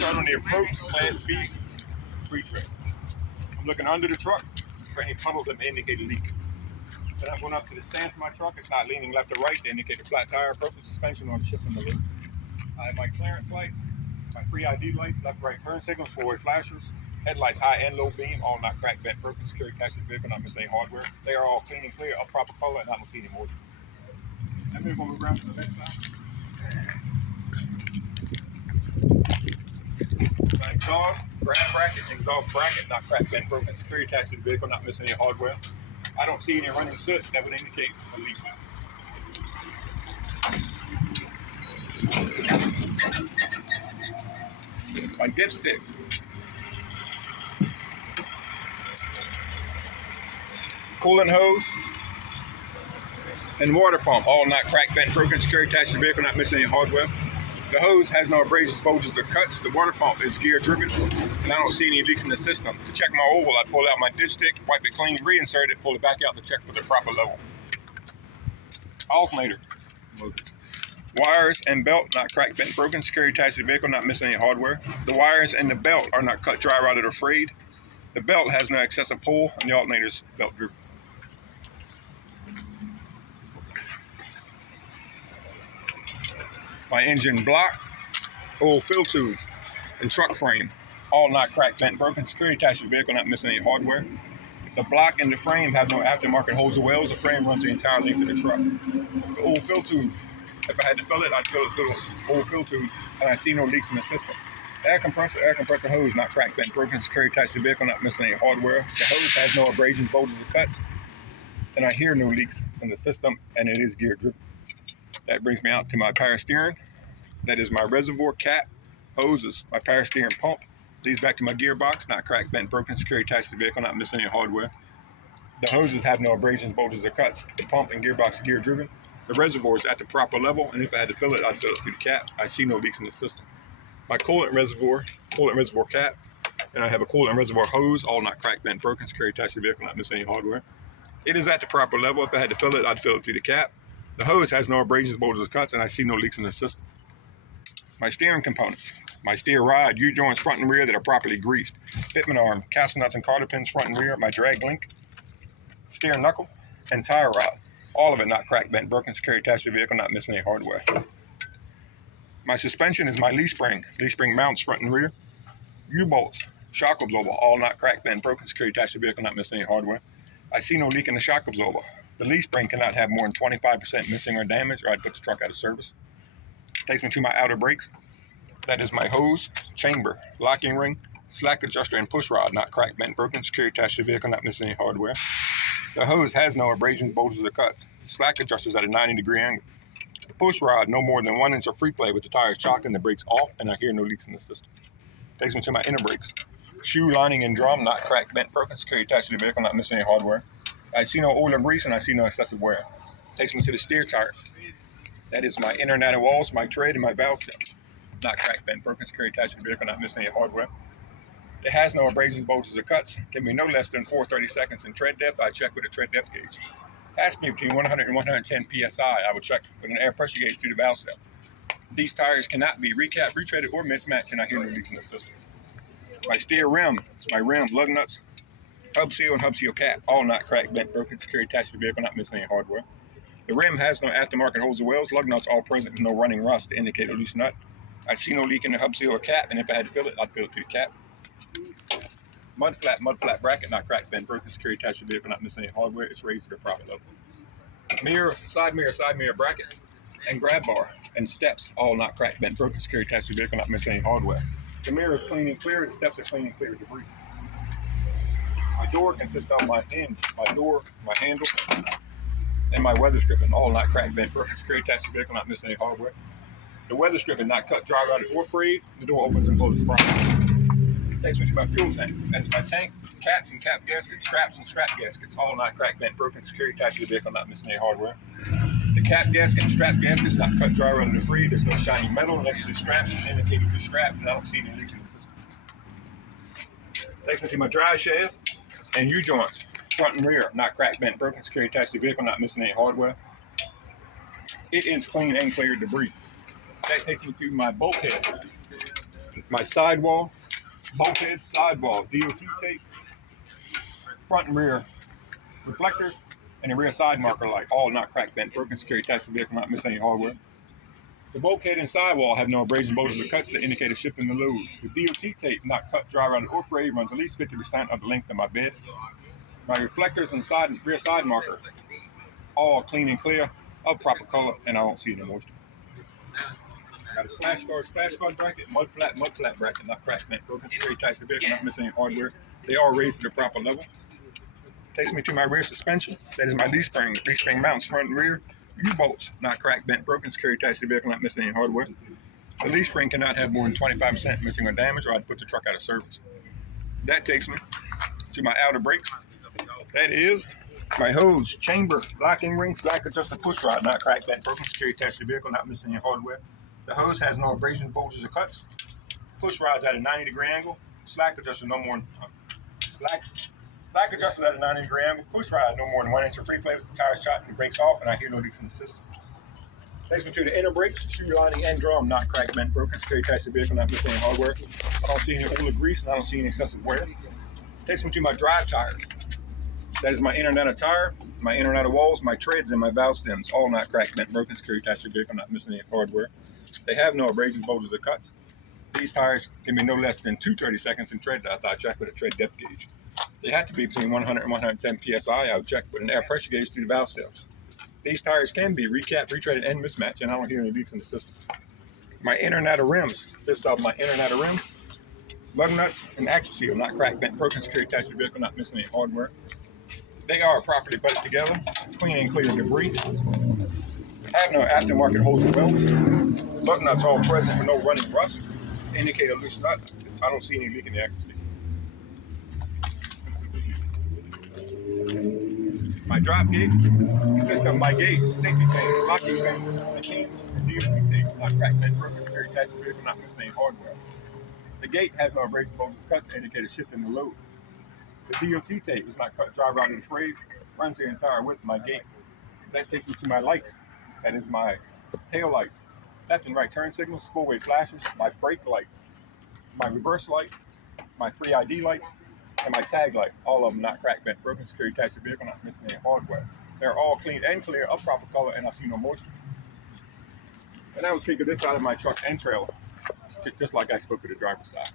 start on the approach, Class B, pre-trip. I'm looking under the truck for any puddles that may indicate a leak. Then I'm going up to the stance of my truck. It's not leaning left or right to indicate a flat tire, broken suspension, or the shift in the loop. I have my clearance lights, my pre-ID lights, left-right turn signals, forward flashers, headlights, high and low beam, all not cracked, bent, broken, security attached to the vehicle, not missing any hardware. They are all clean and clear, of proper color, and I don't see any moisture. And then we're going to move around to the next side. My exhaust, grab bracket, exhaust bracket, not cracked, bent, broken, security attached to the vehicle, not missing any hardware. I don't see any running soot that would indicate a leak. My dipstick. Coolant hose and water pump, all not cracked, bent, broken, security attached to the vehicle, not missing any hardware. The hose has no abrasions, bulges, or cuts. The water pump is gear driven, and I don't see any leaks in the system. To check my oil, I pull out my dipstick, wipe it clean, reinsert it, pull it back out to check for the proper level. Alternator. Wires and belt not cracked, bent, broken, security attached to the vehicle, not missing any hardware. The wires and the belt are not cut, dry rotted, or frayed. The belt has no excessive pull, and the alternator's belt droop. My engine block, oil fill tube, and truck frame, all not cracked, bent, broken, security attached to the vehicle, not missing any hardware. The block and the frame have no aftermarket holes or wells. The frame runs the entire length of the truck. The oil fill tube, if I had to fill it, I'd fill it through the oil fill tube, and I see no leaks in the system. Air compressor hose, not cracked, bent, broken, security attached to the vehicle, not missing any hardware. The hose has no abrasions, bulges, or cuts, and I hear no leaks in the system, and it is gear driven. That brings me out to my power steering. That is my reservoir cap, hoses, my power steering pump. Leads back to my gearbox, not cracked, bent, broken, security attached to the vehicle, not missing any hardware. The hoses have no abrasions, bulges, or cuts. The pump and gearbox are gear driven. The reservoir is at the proper level, and if I had to fill it, I'd fill it through the cap. I see no leaks in the system. My coolant reservoir cap, and I have a coolant reservoir hose, all not cracked, bent, broken, security attached to the vehicle, not missing any hardware. It is at the proper level. If I had to fill it, I'd fill it through the cap. The hose has no abrasions, bulges, or cuts, and I see no leaks in the system. My steering components. My steer rod, U-joints front and rear that are properly greased. Fitment arm, castle nuts and cotter pins front and rear. My drag link, steer knuckle, and tire rod. All of it not cracked, bent, broken, security attached to the vehicle, not missing any hardware. My suspension is my leaf spring mounts front and rear. U-bolts, shock absorber, all not cracked, bent, broken, security attached to the vehicle, not missing any hardware. I see no leak in the shock absorber. The leaf spring cannot have more than 25% missing or damage, or I'd put the truck out of service. Takes me to my outer brakes. That is my hose, chamber, locking ring, slack adjuster, and push rod, not cracked, bent, broken, security attached to the vehicle, not missing any hardware. The hose has no abrasions, bulges, or cuts. The slack adjuster is at a 90-degree angle. The push rod, no more than 1 inch of free play with the tires shocked and the brakes off, and I hear no leaks in the system. Takes me to my inner brakes. Shoe lining and drum, not cracked, bent, broken, security attached to the vehicle, not missing any hardware. I see no oil or grease, and I see no excessive wear. Takes me to the steer tire. That is my inner and outer walls, my tread, and my valve stem. Not cracked, bent, broken, security attached to the vehicle, not missing any hardware. It has no abrasions, bulges, or cuts. Can be no less than 430 seconds in tread depth. I check with a tread depth gauge. Has to be between 100 and 110 psi. I would check with an air pressure gauge through the valve stem. These tires cannot be recapped, retreaded, or mismatched, and I hear no leaks in the system. My steer rim, my rim, lug nuts, hub seal, and hub seal cap, all not cracked, bent, broken, security attached to the vehicle, not missing any hardware. The rim has no aftermarket holes or wells. Lug nuts all present with no running rust to indicate a loose nut. I see no leak in the hub seal or cap, and if I had to fill it, I'd fill it through the cap. Mud flat bracket, not cracked, bent, broken, security attached to the vehicle, not missing any hardware. It's raised to the proper level. Mirror, side mirror bracket, and grab bar, and steps, all not cracked, bent, broken, security attached to the vehicle, not missing any hardware. The mirror is clean and clear. The steps are clean and clear of debris. My door consists of my hinge, my door, my handle, and my weather stripping, all not cracked, bent, broken, security attached to the vehicle, not missing any hardware. The weather stripping not cut, dry rotted, or frayed. The door opens and closes properly. Takes me to my fuel tank. That is my tank, cap and cap gaskets, straps and strap gaskets, all not cracked, bent, broken, security attached to the vehicle, not missing any hardware. The cap gasket and strap gaskets not cut, dry rotted, or frayed. There's no shiny metal next to the straps indicating the strap, and I don't see any leaks in the system. Takes me to my drive shaft and U-joints, front and rear, not cracked, bent, broken, security attached to the vehicle, not missing any hardware. It is clean and clear of debris. That takes me to my bulkhead. My sidewall, bulkhead, sidewall, DOT tape, front and rear reflectors, and the rear side marker light, all not cracked, bent, broken, security attached to the vehicle, not missing any hardware. The bulkhead and sidewall have no abrasion, bulges, or cuts that indicate a shift in the load. The DOT tape, not cut, dry rotted, or frayed, runs at least 50% of the length of my bed. My reflectors and rear side marker, all clean and clear, of proper color, and I don't see any moisture. Got a splash guard bracket, mud flat bracket, not cracked, bent, broken, security attached to the vehicle, not missing any hardware. They all raised to the proper level. Takes me to my rear suspension. That is my leaf spring mounts, front and rear. U-bolts, not cracked, bent, broken, security attached to the vehicle, not missing any hardware. The leaf spring cannot have more than 25% missing or damage, or I'd put the truck out of service. That takes me to my outer brakes. That is my hose, chamber, locking ring, slack adjuster, push rod, not cracked, bent, broken, security attached to the vehicle, not missing any hardware. The hose has no abrasions, bulges, or cuts. Push rods at a 90-degree angle. Slack adjuster no more than Slack adjusted at a 90-degree angle. Push rod no more than 1 inch of free play with the tires shot and the brakes off, and I hear no leaks in the system. Takes me to the inner brakes, shoe lining, and drum, not cracked, bent, broken, security attached to the vehicle, not missing any hardware. I don't see any oil grease, and I don't see any excessive wear. Takes me to my drive tires. That is my inner and outer tire, my inner and outer walls, my treads, and my valve stems, all not cracked, bent, broken, security attached to the vehicle, not missing any hardware. They have no abrasions, bulges, or cuts. These tires give me no less than 2 30-seconds in tread depth. I check with a tread depth gauge. They have to be between 100 and 110 psi. I'll check with an air pressure gauge through the valve stems. These tires can be recapped, retreaded, and mismatched, and I don't hear any leaks in the system. My inner and outer rims consist of my inner and outer rim, lug nuts, and axle seal, not cracked, bent, broken, security attached to the vehicle, not missing any hardware. They are properly butted together, clean and clear of debris. Have no aftermarket holes or welds. Lug nuts all present with no running rust. Indicate a loose nut. I don't see any leak in the axle seal. My drop gauge consists of my gauge, safety chain, locking chain, the cams, and DOT tape, not cracked, bent, broken, security attached to the vehicle, not missing any hardware. The gate has no abrasion, bulges, or cuts to indicate a shift in the load. The DOT tape is not cut, dry rotted, or frayed. Runs the entire width of my gate. That takes me to my lights. That is my tail lights, left and right turn signals, four-way flashers, my brake lights, my reverse light, my 3ID lights, and my tag light. All of them not cracked, bent, broken, security attached to the vehicle, not missing any hardware. They're all clean and clear, of proper color, and I see no moisture. And I will speak of this side of my truck and trailer, just like I spoke of the driver's side.